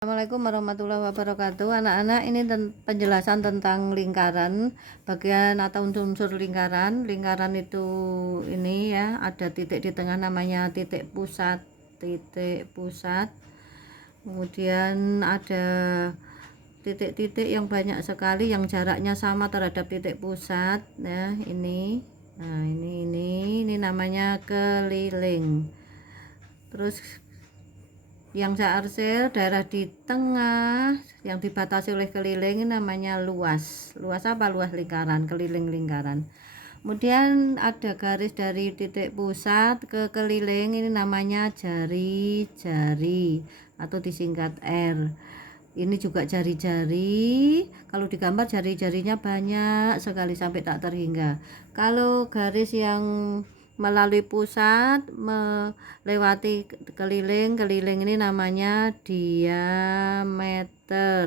Assalamualaikum warahmatullahi wabarakatuh. Anak-anak, ini penjelasan tentang lingkaran, bagian atau unsur lingkaran. Lingkaran itu ini ya, ada titik di tengah namanya titik pusat. Kemudian ada titik-titik yang banyak sekali yang jaraknya sama terhadap titik pusat ya, ini. Nah, ini namanya keliling. Terus yang searsel daerah di tengah yang dibatasi oleh keliling ini namanya luas. Luas apa? Luas lingkaran, keliling lingkaran. Kemudian ada garis dari titik pusat ke keliling, ini namanya jari-jari atau disingkat R. Ini juga jari-jari. Kalau digambar jari-jarinya banyak sekali sampai tak terhingga. Kalau garis yang melalui pusat melewati keliling ini namanya diameter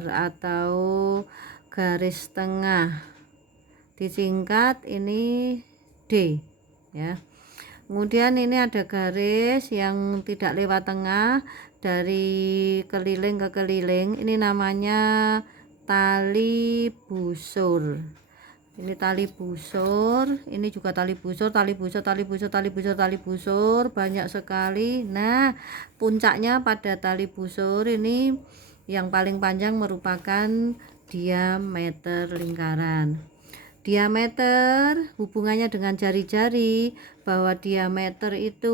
atau garis tengah, disingkat ini D ya. Kemudian ini ada garis yang tidak lewat tengah dari keliling ke keliling, ini namanya tali busur. Ini tali busur, ini juga tali busur, banyak sekali. Nah, puncaknya pada tali busur ini yang paling panjang merupakan diameter lingkaran. Diameter hubungannya dengan jari-jari, bahwa diameter itu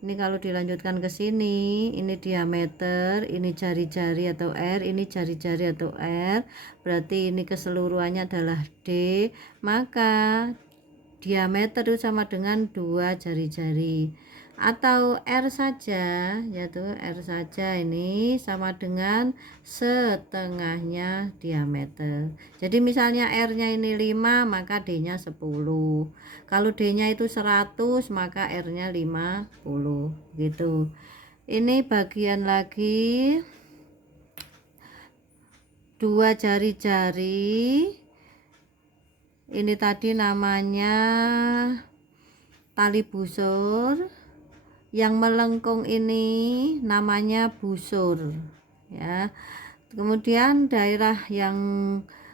ini kalau dilanjutkan ke sini, ini diameter, ini jari-jari atau R, ini jari-jari atau R, berarti ini keseluruhannya adalah D, maka diameter itu sama dengan 2 jari-jari. Atau R saja, yaitu R saja ini sama dengan setengahnya diameter. Jadi misalnya R nya ini 5, maka D nya 10. Kalau D nya itu 100, maka R nya 50 gitu. Ini bagian lagi 2 jari-jari. Ini tadi namanya tali busur. Yang melengkung ini namanya busur ya. Kemudian daerah yang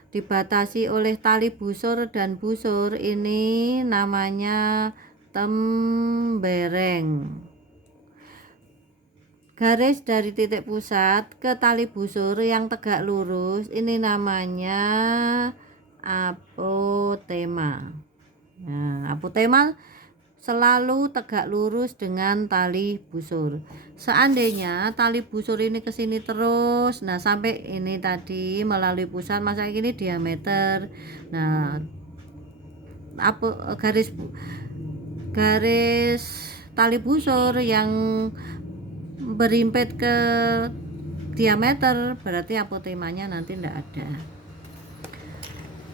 dibatasi oleh tali busur dan busur ini namanya tembereng. Garis dari titik pusat ke tali busur yang tegak lurus ini namanya apotema. Nah, apotema selalu tegak lurus dengan tali busur. Seandainya tali busur ini ke sini terus, nah sampai ini tadi melalui pusat, masa ini diameter. Nah, garis tali busur yang berimpit ke diameter berarti apotemanya nanti tidak ada.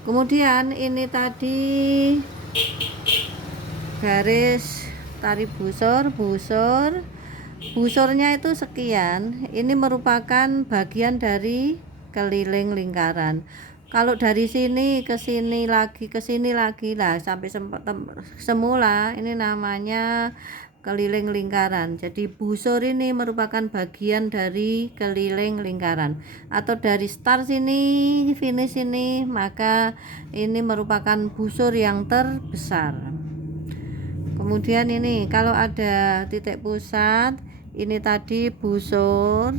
Kemudian ini tadi garis tali busurnya itu sekian, ini merupakan bagian dari keliling lingkaran. Kalau dari sini ke sini lagi lah sampai semula, ini namanya keliling lingkaran. Jadi busur ini merupakan bagian dari keliling lingkaran, atau dari start sini finish sini, maka ini merupakan busur yang terbesar. Kemudian ini kalau ada titik pusat, ini tadi busur,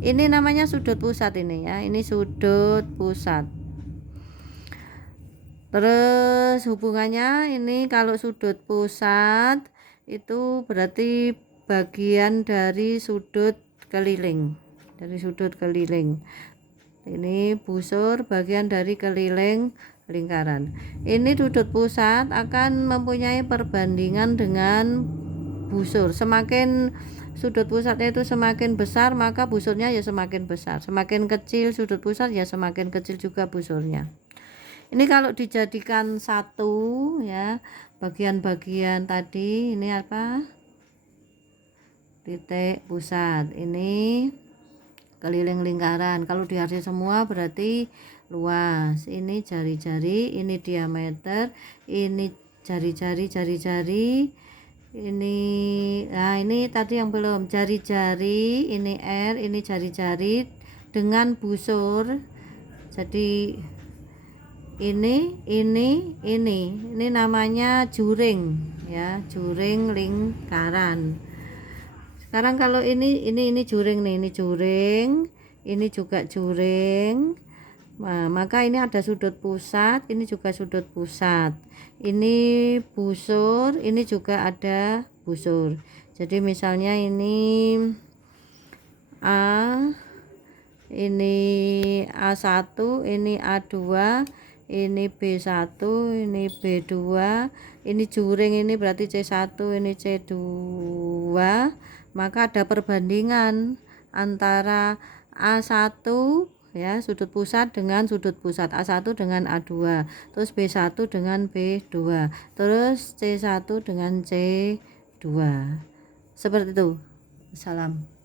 ini namanya sudut pusat ini ya, ini sudut pusat. Terus hubungannya ini kalau sudut pusat itu berarti bagian dari sudut keliling, ini busur bagian dari keliling lingkaran. Ini sudut pusat akan mempunyai perbandingan dengan busur. Semakin sudut pusatnya itu semakin besar, maka busurnya ya semakin besar. Semakin kecil sudut pusat ya semakin kecil juga busurnya. Ini kalau dijadikan satu ya, bagian-bagian tadi ini apa? Titik pusat. Ini keliling lingkaran. Kalau dihasil semua berarti luas. Ini jari-jari, ini diameter, ini jari-jari, ini tadi yang belum, jari-jari, ini R, ini jari-jari dengan busur. Jadi ini namanya juring ya, juring lingkaran. Sekarang kalau ini juring nih, ini juring, ini juga juring. Nah, maka ini ada sudut pusat, ini juga sudut pusat. Ini busur, ini juga ada busur. Jadi misalnya ini A, ini A1, ini A2, ini B1, ini B2, ini juring, ini berarti C1, ini C2. Maka ada perbandingan antara A1 ya, sudut pusat dengan sudut pusat, A1 dengan A2, terus B1 dengan B2, terus C1 dengan C2. Seperti itu. Salam.